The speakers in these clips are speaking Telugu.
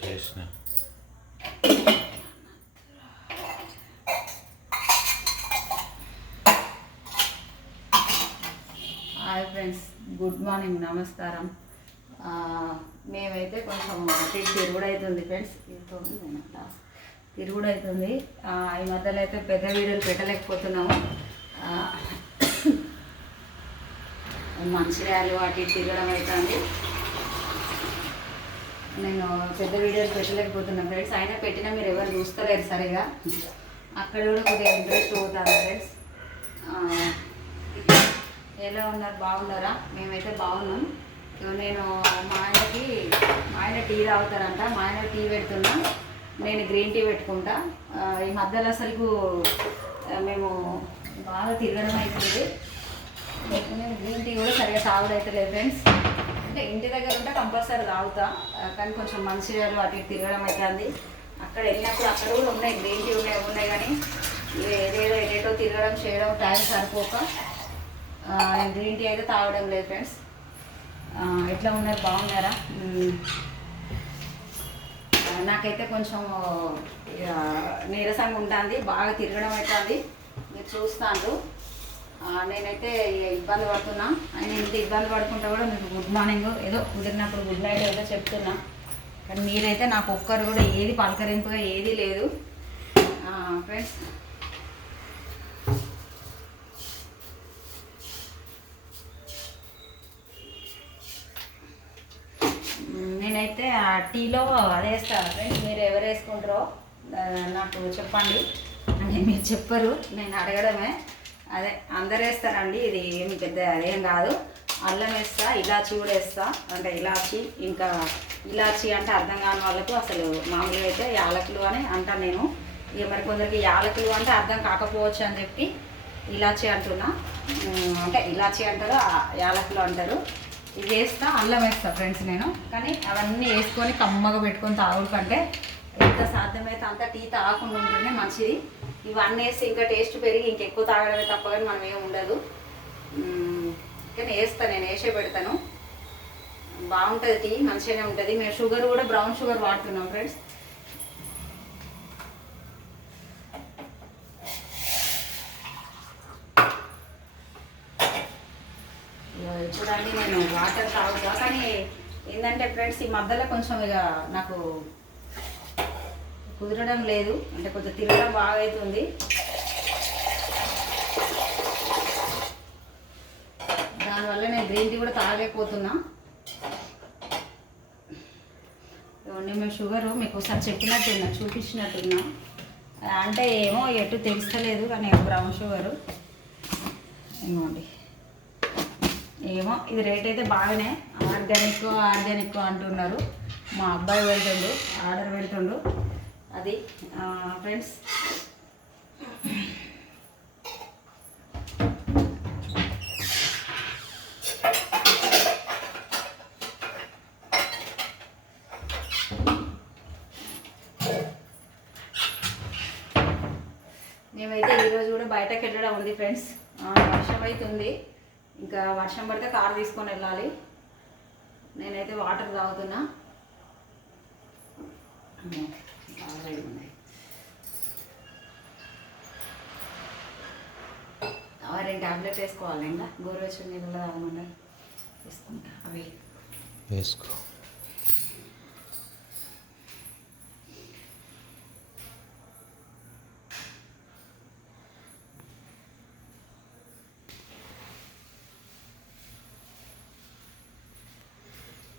చేసిన హాయ్ ఫ్రెండ్స్, గుడ్ మార్నింగ్, నమస్కారం. మేమైతే కొంచెం తిరుగుడు అవుతుంది ఫ్రెండ్స్, తిరుగుడు అవుతుంది. ఈ మధ్యలో అయితే పెద్ద వీడియోలు పెట్టలేకపోతున్నాము. మంచిర్యాలు అటు తిరగడం అవుతుంది. నేను పెద్ద వీడియోలు పెట్టలేకపోతున్నాను ఫ్రెండ్స్. అయినా పెట్టినా మీరు ఎవరు చూస్తలేరు సరిగా. అక్కడ కూడా కొద్దిగా ఇంట్రెస్ట్ పోతుంది ఫ్రెండ్స్. ఎలా ఉన్నారు, బాగున్నారా? మేమైతే బాగున్నాం. నేను మా ఆయన టీ తాగుతారంట. మా ఆయన టీ పెడుతున్నా, నేను గ్రీన్ టీ పెట్టుకుంటా. ఈ మధ్యలో అసలు మేము బాగా తిరగడం అవుతుంది. నేను గ్రీన్ టీ కూడా సరిగా తాగుడైతలేదు ఫ్రెండ్స్. అంటే ఇంటి దగ్గర ఉంటే కంపల్సరీ తాగుతా, కానీ కొంచెం మంచిర్యాలు అటు తిరగడం అవుతుంది. అక్కడ వెళ్ళినప్పుడు అక్కడ కూడా ఉన్నాయి, గ్రీన్ టీ ఉన్నాయి కానీ ఏదేదో ఏదేటో తిరగడం చేయడం టైం సరిపోక గ్రీన్ టీ అయితే తాగడం లేదు ఫ్రెండ్స్. ఎట్లా ఉన్నారు, బాగున్నారా? నాకైతే కొంచెం నీరసంగా ఉంటుంది, బాగా తిరగడం అవుతుంది. మీరు చూస్తాను, నేనైతే ఇబ్బంది పడుతున్నా. నేను ఇంత ఇబ్బంది పడుకుంటా కూడా మీకు గుడ్ మార్నింగ్ ఏదో కుదిరినప్పుడు గుడ్ నైట్ ఏదో చెప్తున్నా. కానీ మీరైతే నాకు ఒక్కరు కూడా ఏది పలకరింపుగా ఏది లేదు ఫ్రెండ్స్. నేనైతే ఆ టీలో అదే వేస్తాను ఫ్రెండ్స్. మీరు ఎవరు వేసుకుంటారో నాకు చెప్పండి. అంటే మీరు చెప్పరు, నేను అడగడమే. అదే అందరు వేస్తారండి, ఇది ఏమి పెద్ద అదేం కాదు. అల్లం వేస్తా, ఇలాచి కూడా వేస్తా. అంటే ఇలాచి, ఇంకా ఇలాచి అంటే అర్థం కాని వాళ్ళకు అసలు మామూలుగా అయితే యాలకులు అని అంటాను నేను. ఇక మరి కొందరికి యాలకులు అంటే అర్థం కాకపోవచ్చు అని చెప్పి ఇలాచి అంటున్నా. అంటే ఇలాచి అంటారు, యాలకులు అంటారు. ఇది వేస్తా, అల్లం వేస్తా ఫ్రెండ్స్ నేను. కానీ అవన్నీ వేసుకొని కమ్మగా పెట్టుకొని తాగుడు కంటే ఎంత సాధ్యమైతే అంత టీ తాగకుండా ఉంటేనే మంచిది. ఇవన్నీ వేసి ఇంకా టేస్ట్ పెరిగి ఇంకెక్కువ తాగడమే తప్ప కానీ మనం ఏమి ఉండదు. కానీ వేస్తాను, నేను వేసే పెడతాను. బాగుంటుంది టీ, మంచిగానే ఉంటుంది. మేము షుగర్ కూడా బ్రౌన్ షుగర్ వాడుతున్నాం ఫ్రెండ్స్. చూడండి, నేను వాటర్ తాగుతా. కానీ ఏంటంటే ఫ్రెండ్స్, ఈ మధ్యలో కొంచెం ఇక నాకు కుదరడం లేదు. అంటే కొంచెం తిరగడం బాగా అవుతుంది. దానివల్ల నేను గ్రీన్ టీ కూడా తాగలేకపోతున్నా. మేము షుగరు మీకు ఒకసారి చెప్పినట్టున్నా, చూపించినట్టున్నా. అంటే ఏమో ఎటు తెలుస్తలేదు, కానీ బ్రౌన్ షుగరు ఏమోండి. ఏమో ఇది రేట్ అయితే బాగానే ఆర్గానిక్ అంటున్నారు. మా అబ్బాయి వెళ్తుండు, ఆర్డర్ పెడుతుండు. అది ఫ్రెండ్స్. మేమైతే ఈరోజు కూడా బయటకు వెళ్ళడం ఉంది ఫ్రెండ్స్. వర్షం అవుతుంది, ఇంకా వర్షం పడితే కారు తీసుకొని వెళ్ళాలి. నేనైతే వాటర్ తాగుతున్నా. 2 టాబ్లెట్ వేసుకోవాలి. ఇంకా గోరువెచ్చని నీళ్ళలో తాగమన్నా వేసుకుంటా. అవి వేసుకో.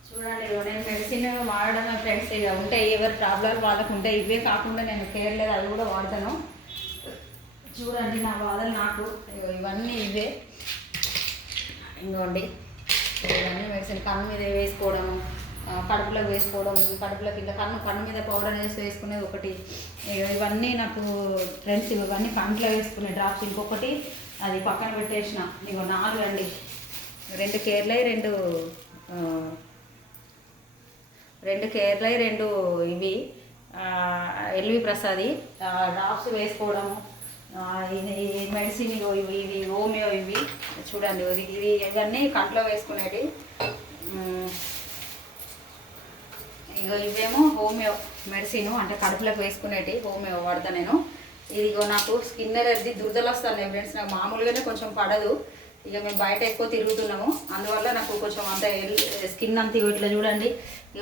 చూడండి, నేను మెడిసిన్ వాడడం ఫ్రెండ్స్. ఇక ఉంటాయి, ఎవరి ప్రాబ్లం వాళ్ళకు ఉంటాయి. ఇవే కాకుండా నేను కేర్ లేదు, అది కూడా వాడతాను. చూడండి నా బాధలు నాకు. ఇవన్నీ ఇవే. ఇంకోండి, ఇవన్నీ మెడిసిన్. కన్ను మీద వేసుకోవడము, కడుపులో వేసుకోవడం, కడుపులో కింద కన్ను మీద పౌడర్ వేసుకునేది ఒకటి. ఇవన్నీ నాకు ఫ్రెండ్స్. ఇవన్నీ కంట్లో వేసుకునే డ్రాప్స్. ఇంకొకటి అది పక్కన పెట్టేసిన. ఇంకో 4 అండి. 2 కేర్లై, 2 కేర్లై, 2 ఇవి ఎల్వి ప్రసాది డ్రాప్స్ వేసుకోవడము. ఇది మెడిసిన్ ఇవి హోమియో ఇవి చూడండి ఇది ఇవన్నీ కంట్లో వేసుకునేవి. ఇవేమో హోమియో మెడిసిన్, అంటే కడుపులోకి వేసుకునేటి హోమియో వాడతా నేను. ఇదిగో నాకు స్కిన్ ఎలర్జీ దురదలు వస్తాయి ఫ్రెండ్స్, నాకు మామూలుగానే కొంచెం పడదు. ఇక మేము బయట ఎక్కువ తిరుగుతున్నాము, అందువల్ల నాకు కొంచెం అంత స్కిన్ అంతా ఇట్లా చూడండి,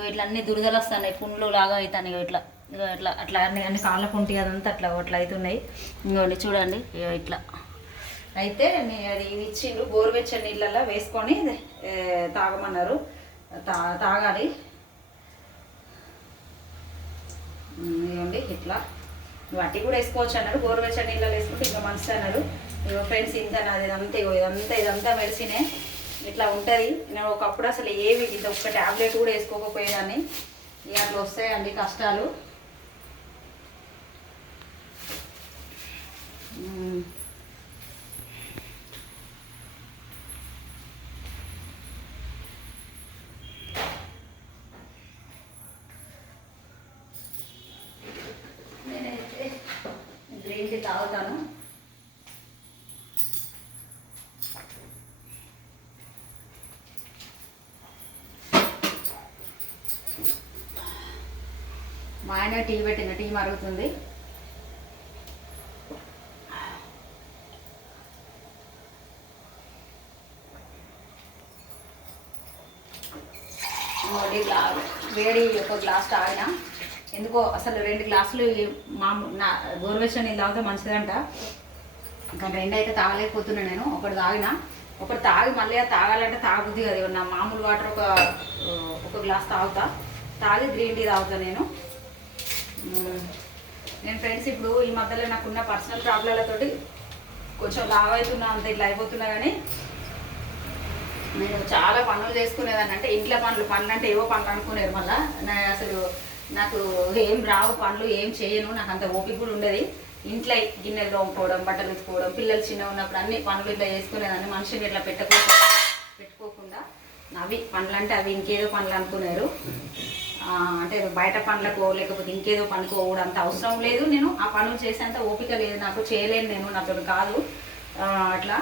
ఇట్లా అన్ని దురదలు వస్తున్నాయి, పుండ్లు లాగా అవుతాయి. ఇట్లా అట్లా అన్ని కాళ్ళ పుంటి అదంతా అట్లా అవుతున్నాయి. ఇంకోండి చూడండి ఇట్లా అయితే అది ఇచ్చిండ్రు, గోరువెచ్చని నీళ్ళల్లో వేసుకొని తాగమన్నారు, తాగాలి. ఇవ్వండి ఇట్లా వాటి కూడా వేసుకోవచ్చు అన్నారు, గోరువెచ్చని నీళ్ళలో వేసుకుంటే ఇంకా మంచిది అన్నారు. ఇగో ఫ్రెండ్స్ ఇంత నాది ఇదంతా మెడిసినే ఇట్లా ఉంటుంది. నేను ఒకప్పుడు అసలు ఏమి ఇంత ఒక్క ట్యాబ్లెట్ కూడా వేసుకోకపోయేదాన్ని. ఇక అట్లా వస్తాయండి కష్టాలు. నేనైతే గ్రీన్ టీ తాగుతాను. మా ఆయన టీ పెట్టిన, టీ మరుగుతుంది. వేడి ఒక గ్లాస్ తాగిన, ఎందుకో అసలు 2 గ్లాసులు గోరువెచ్చని నీళ్ళు తాగితే మంచిదంట, కానీ 2 అయితే తాగలేకపోతున్నాను నేను. ఒకటి తాగి మళ్ళీ తాగాలంటే తాగుద్ది కదా, నా మామూలు వాటర్ ఒక గ్లాస్ తాగి గ్రీన్ టీ తాగుతాను నేను. ఫ్రెండ్స్ ఇప్పుడు ఈ మధ్యలో నాకున్న పర్సనల్ ప్రాబ్లంలతోటి కొంచెం లావ్ అవుతున్నా, అంత ఇట్లా అయిపోతున్నా. కానీ నేను చాలా పనులు చేసుకునేదాన్ని, అంటే ఇంట్లో పనులు అంటే ఏవో పనులు అనుకునేది. మళ్ళీ అసలు నాకు ఏం రావు పనులు, ఏం చేయను, నాకు అంత ఓపిక కూడా ఉండేది. ఇంట్లో గిన్నెలు తోముకోవడం, బట్టలు ఉతుకోవడం, పిల్లలు చిన్న ఉన్నప్పుడు అన్ని పనులు ఇట్లా చేసుకునేదాన్ని, మనిషిని ఇట్లా పెట్టుకోకుండా. అవి పనులు అంటే అవి ఇంకేదో పనులు అనుకున్నారు, అంటే బయట పనులకు లేకపోతే ఇంకేదో పనుకో కూడా అంత అవసరం లేదు. నేను ఆ పనులు చేసేంత ఓపిక లేదు నాకు, చేయలేను నేను, నాతో కాదు అట్లా.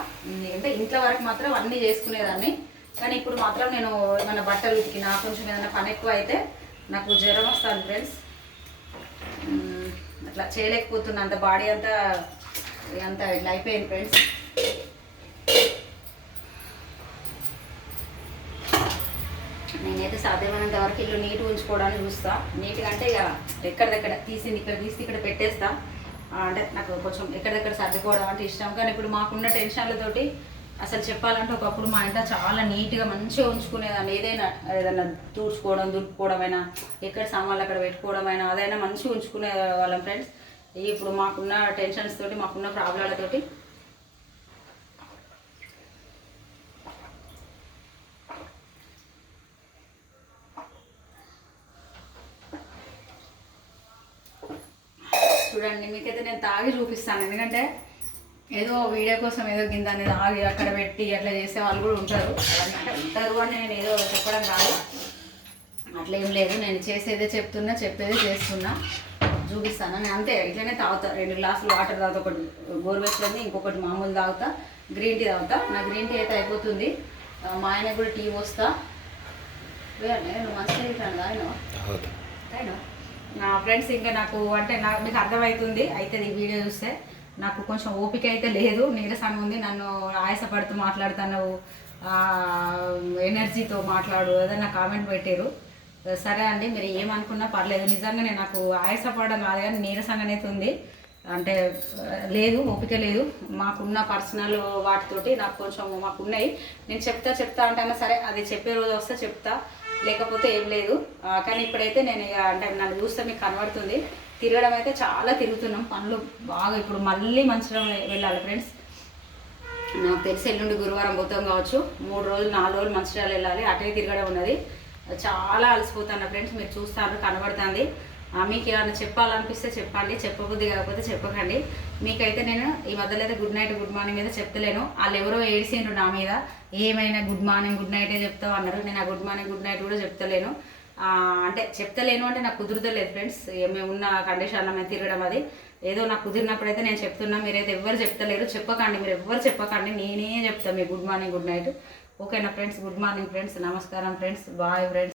అంటే ఇంట్లో వరకు మాత్రం అన్నీ చేసుకునేదాన్ని. కానీ ఇప్పుడు మాత్రం నేను ఏమైనా బట్టలు ఉతికినా, కొంచెం ఏదైనా పని ఎక్కువ అయితే నాకు జ్వరం వస్తుంది ఫ్రెండ్స్. అట్లా చేయలేకపోతున్నా, అంత బాడీ అంతా ఇట్లా అయిపోయింది ఫ్రెండ్స్. నేనైతే సాధ్యమైనంత వరకు ఇల్లు నీట్గా ఉంచుకోవడానికి చూస్తా. నీట్గా అంటే ఇక ఎక్కడిదెక్కడ తీసి ఇక్కడ పెట్టేస్తా. అంటే నాకు కొంచెం ఎక్కడిదెక్కడ సర్దుకోవడం అంటే ఇష్టం. కానీ ఇప్పుడు మాకున్న టెన్షన్లతోటి అసలు చెప్పాలంటే ఒకప్పుడు మా ఇంట చాలా నీట్గా మంచిగా ఉంచుకునేదాన్ని. ఏదైనా తుడుచుకోవడం, దులుపుకోవడం అయినా, ఎక్కడ సామాన్లు అక్కడ పెట్టుకోవడం అయినా, అదైనా మంచిగా ఉంచుకునే వాళ్ళం ఫ్రెండ్స్. ఇప్పుడు మాకున్న టెన్షన్స్ తోటి, మాకున్న ప్రాబ్లాలతోటి చూడండి, మీకైతే నేను తాగి చూపిస్తాను. ఎందుకంటే ఏదో వీడియో కోసం ఏదో కింద అనేది తాగి అక్కడ పెట్టి అట్లా చేసే వాళ్ళు కూడా ఉంటారు. ఉంటారు అని నేను ఏదో చెప్పడం కాదు, అట్లా ఏం లేదు. నేను చేసేదే చెప్తున్నా, చెప్పేదే చేస్తున్నా, చూపిస్తాను. నేను అంతే ఇట్లనే తాగుతా. 2 గ్లాసులు వాటర్ తాగుతా, ఒకటి గోరువెచ్చని, ఇంకొకటి మామూలు తాగుతా, గ్రీన్ టీ తాగుతా. నా గ్రీన్ టీ అయితే అయిపోతుంది. మా ఆయన కూడా టీ పోస్తా. నువ్వు మంచిగా తింటాను ఆయన నా ఫ్రెండ్స్. ఇంకా నాకు అంటే మీకు అర్థమవుతుంది అయితే ఈ వీడియో చూస్తే, నాకు కొంచెం ఓపిక అయితే లేదు, నీరసంగా ఉంది. నన్ను ఆయాసపడుతూ మాట్లాడుతున్నావు, ఎనర్జీతో మాట్లాడు ఏదన్నా కామెంట్ పెట్టారు. సరే అండి, మీరు ఏమనుకున్నా పర్లేదు. నిజంగానే నాకు ఆయాసపడడం కాదు, కానీ నీరసంగానే ఉంది. అంటే లేదు, ఓపిక లేదు. మాకున్న పర్సనల్ వాటితోటి నాకు కొంచెం మాకున్నాయి. నేను చెప్తా అంటాను, సరే అది చెప్పే రోజు వస్తే చెప్తా, లేకపోతే ఏం లేదు. కానీ ఇప్పుడైతే నేను అంటే నన్ను చూస్తే మీకు కనబడుతుంది, తిరగడం అయితే చాలా తిరుగుతున్నాం. పనులు బాగా ఇప్పుడు మళ్ళీ మంచిగా వెళ్ళాలి ఫ్రెండ్స్. నాకు తెలిసి ఎల్లుండి గురువారం పోతాం కావచ్చు. 3 రోజులు 4 రోజులు మంచిర్యాల వెళ్ళాలి, అటే తిరగడం ఉన్నది. చాలా అలసిపోతాను ఫ్రెండ్స్, మీరు చూస్తారు కనబడుతుంది. మీకు ఏమైనా చెప్పాలనిపిస్తే చెప్పండి, చెప్పబుద్ధి కాకపోతే చెప్పకండి. మీకైతే నేను ఈ మధ్యలో అయితే గుడ్ నైట్ గుడ్ మార్నింగ్ మీద చెప్తలేను. వాళ్ళు ఎవరో ఏడిసిండ్రు నా మీద, ఏమైనా గుడ్ మార్నింగ్ గుడ్ నైటే చెప్తావు అన్నారు. నేను ఆ గుడ్ మార్నింగ్ గుడ్ నైట్ కూడా చెప్తలేను. అంటే నాకు కుదురుతలేదు ఫ్రెండ్స్, మేము ఉన్న కండిషన్లో మేము తిరగడం. అది ఏదో నాకు కుదిరినప్పుడైతే నేను చెప్తున్నా, మీరైతే ఎవరు చెప్తలేరు, చెప్పకండి, మీరు ఎవరు చెప్పకండి, నేనే చెప్తాను మీ గుడ్ మార్నింగ్ గుడ్ నైట్. ఓకేనా ఫ్రెండ్స్, గుడ్ మార్నింగ్ ఫ్రెండ్స్, నమస్కారం ఫ్రెండ్స్, బాయ్ ఫ్రెండ్స్.